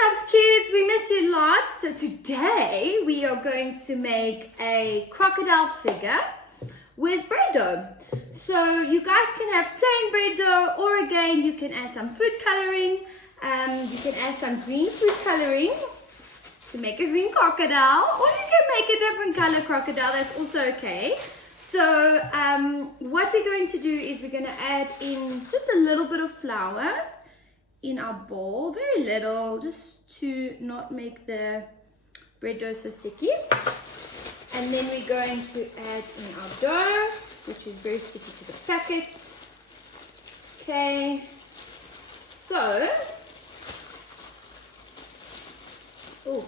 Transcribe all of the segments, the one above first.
Treetops kids, we missed you lots. So today we are going to make a crocodile figure with bread dough. So you guys can have plain bread dough, or again you can add some food coloring. You can add some green food coloring to make a green crocodile, or you can make a different color crocodile, that's also okay. So what we're going to do is we're going to add in just a little bit of flour in our bowl, very little, just to not make the bread dough so sticky. And then we're going to add in our dough, which is very sticky to the packet. Okay, so let's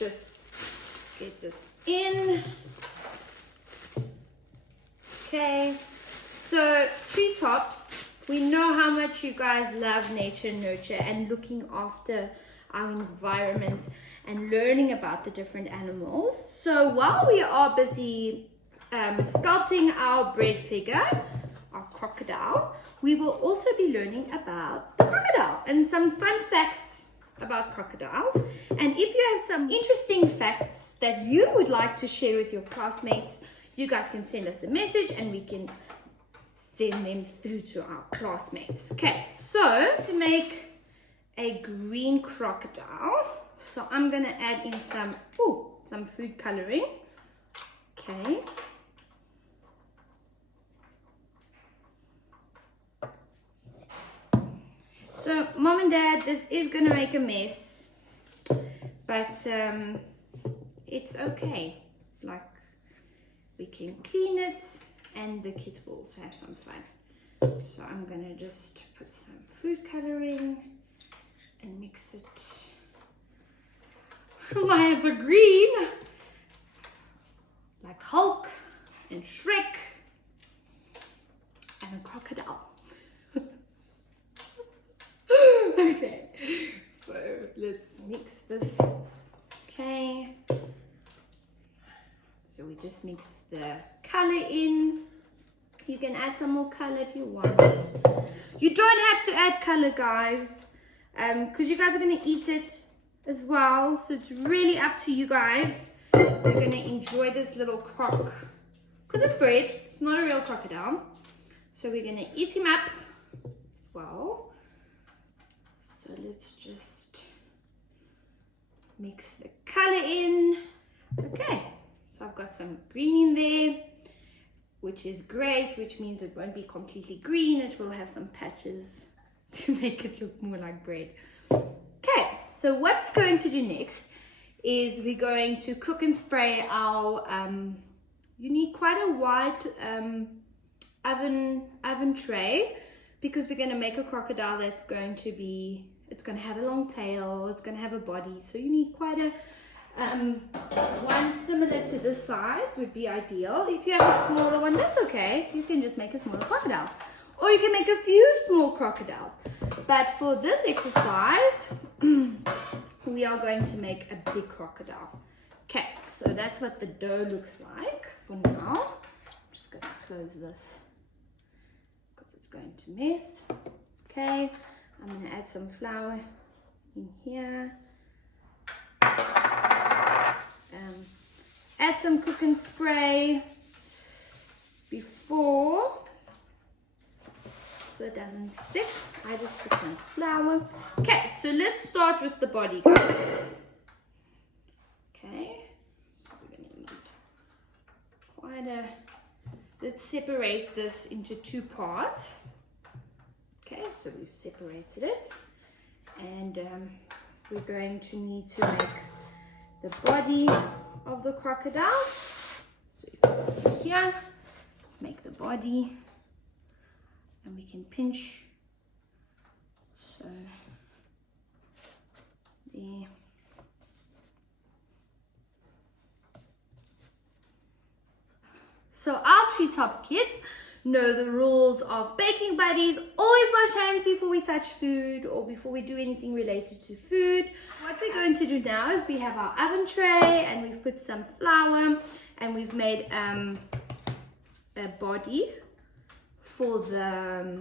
just get this in. Okay, so Treetops, we know how much you guys love nature and nurture and looking after our environment and learning about the different animals. So while we are busy sculpting our bread figure, our crocodile, we will also be learning about the crocodile and some fun facts about crocodiles. And if you have some interesting facts that you would like to share with your classmates, you guys can send us a message and we can send them through to our classmates. Okay, so to make a green crocodile, so I'm gonna add in some food coloring. Okay. So mom and dad, this is gonna make a mess, but it's okay. Like, we can clean it and the kids will also have some fun. So I'm gonna just put some food coloring and mix it. My hands are green, like Hulk and Shrek and a crocodile. Okay, so let's mix this. Okay, so we just mix the color in. You can add some more color if you want. You don't have to add color, guys, because you guys are going to eat it as well. So it's really up to you guys. We're going to enjoy this little croc because it's bread. It's not a real crocodile. So we're going to eat him up as well. So let's just mix the color in. Okay, so I've got some green in there, which is great, which means it won't be completely green. It will have some patches to make it look more like bread. Okay, so what we're going to do next is we're going to cook and spray our, you need quite a wide oven tray, because we're going to make a crocodile that's going to be, it's going to have a long tail, it's going to have a body, so you need quite a one similar to this size would be ideal. If you have a smaller one, that's okay, you can just make a smaller crocodile, or you can make a few small crocodiles. But for this exercise we are going to make a big crocodile. Okay, so that's what the dough looks like for now. I'm just going to close this because it's going to mess. Okay, I'm going to add some flour in here. Add some cook and spray before, so it doesn't stick. I just put some flour. Okay, so let's start with the body, guys. Okay, so we're going to need quite a, let's separate this into two parts. Okay, so we've separated it, and we're going to need to make the body of the crocodile. So if you can see here, let's make the body, and we can pinch. So there. So our Treetops kids know the rules of baking buddies. Always wash hands before we touch food or before we do anything related to food. What we're going to do now is we have our oven tray and we've put some flour and we've made a body for the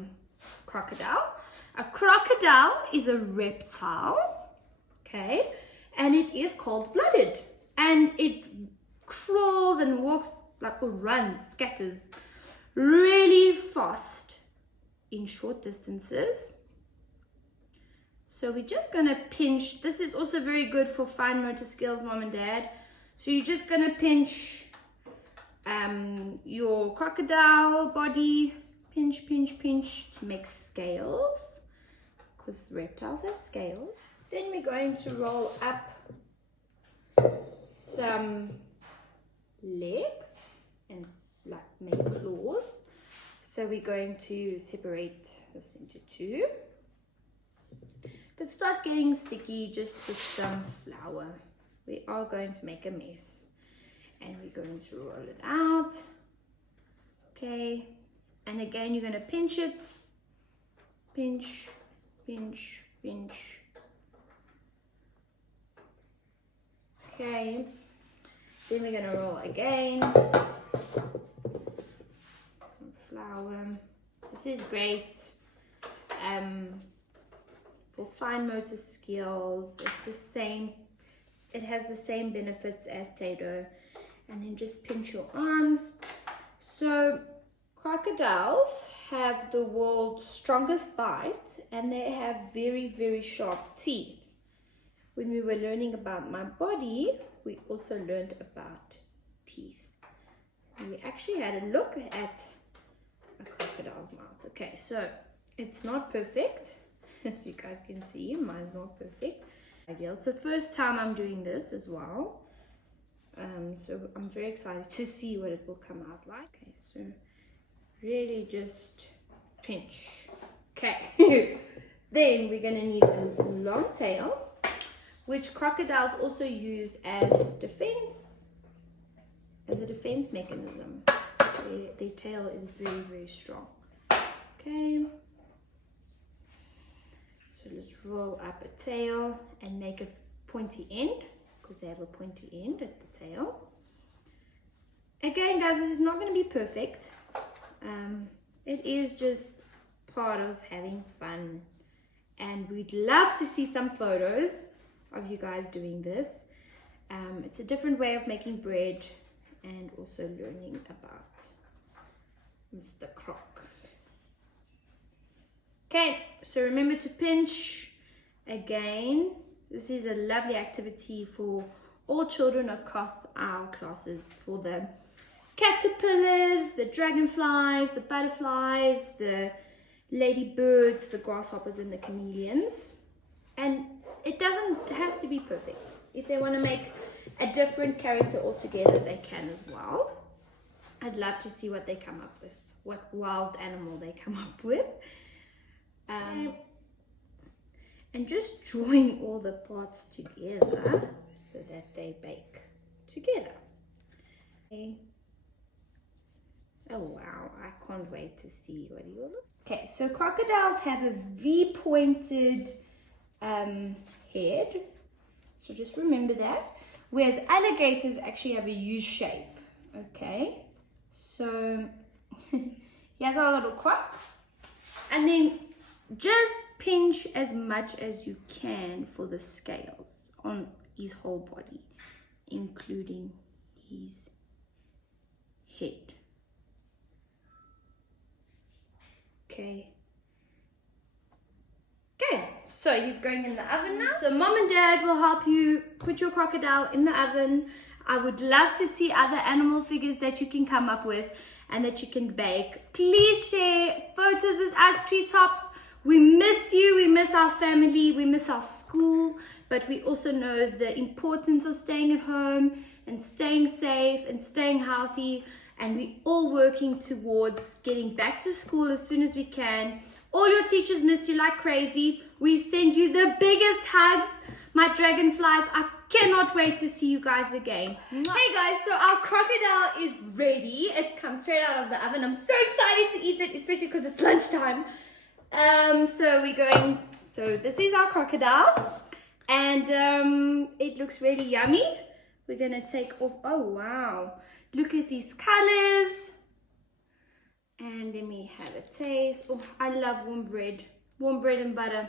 crocodile. A crocodile is a reptile, okay, and it is cold-blooded, and it crawls and walks like, or runs, scatters really fast in short distances. So we're just gonna pinch. This is also very good for fine motor skills, mom and dad. So you're just gonna pinch your crocodile body, pinch, pinch, pinch to make scales, because reptiles have scales. Then we're going to roll up some legs and like make claws. So we're going to separate this into two. If it starts getting sticky, just put some flour. We are going to make a mess. And we're going to roll it out. Okay. And again, you're going to pinch it. Pinch, pinch, pinch. Okay. Then we're going to roll again. Flour. This is great for fine motor skills. It's the same. It has the same benefits as Play-Doh. And then just pinch your arms. So crocodiles have the world's strongest bite, and they have very, very sharp teeth. When we were learning about my body, we also learned about teeth. And we actually had a look at a crocodile's mouth. Okay, so it's not perfect. As you guys can see, mine's not perfect. Ideal. It's the first time I'm doing this as well. So I'm very excited to see what it will come out like. Okay, so really just pinch. Okay. Then we're going to need a long tail, which crocodiles also use as defense, as a defense mechanism. Their tail is very, very strong. Okay. So let's roll up a tail and make a pointy end, because they have a pointy end at the tail. Again, guys, this is not going to be perfect. It is just part of having fun, and we'd love to see some photos of you guys doing this. It's a different way of making bread and also learning about Mr. Croc. Okay, so remember to pinch again. This is a lovely activity for all children across our classes, for the caterpillars, the dragonflies, the butterflies, the ladybirds, the grasshoppers, and the chameleons. And it doesn't have to be perfect. If they want to make a different character altogether, they can as well. I'd love to see what they come up with, what wild animal they come up with. And just join all the parts together so that they bake together. Okay. Oh wow, I can't wait to see what he will look. Okay, so crocodiles have a V-pointed head, so just remember that. Whereas alligators actually have a U shape. Okay, so he has our little croc, and then just pinch as much as you can for the scales on his whole body, including his head. Okay. Okay, so he's going in the oven now. So mom and dad will help you put your crocodile in the oven. I would love to see other animal figures that you can come up with and that you can bake. Please share photos with us, Treetops. We miss you, we miss our family, we miss our school, but we also know the importance of staying at home and staying safe and staying healthy, and we're all working towards getting back to school as soon as we can. All your teachers miss you like crazy. We send you the biggest hugs, my dragonflies. I cannot wait to see you guys again. Hey guys, so our crocodile is ready. It's come straight out of the oven. I'm so excited to eat it, especially because it's lunchtime. So this is our crocodile, and it looks really yummy. We're gonna take off, oh wow, look at these colors. And let me have a taste. Oh, I love warm bread. Warm bread and butter.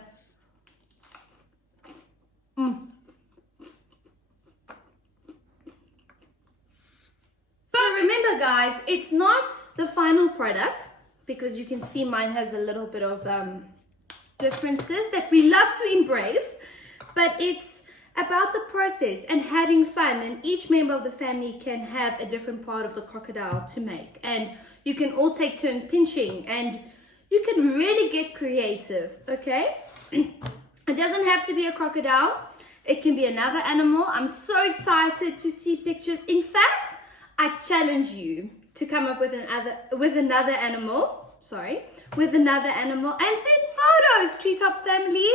So remember guys, it's not the final product, because you can see mine has a little bit of differences that we love to embrace, but it's about the process and having fun, and each member of the family can have a different part of the crocodile to make, and you can all take turns pinching, and you can really get creative, okay? It doesn't have to be a crocodile, it can be another animal. I'm so excited to see pictures. In fact, I challenge you to come up with another animal and send photos, Treetops family.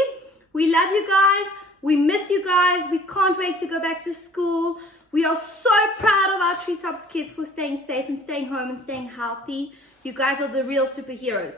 We love you guys. We miss you guys. We can't wait to go back to school. We are so proud of our Treetops kids for staying safe and staying home and staying healthy. You guys are the real superheroes.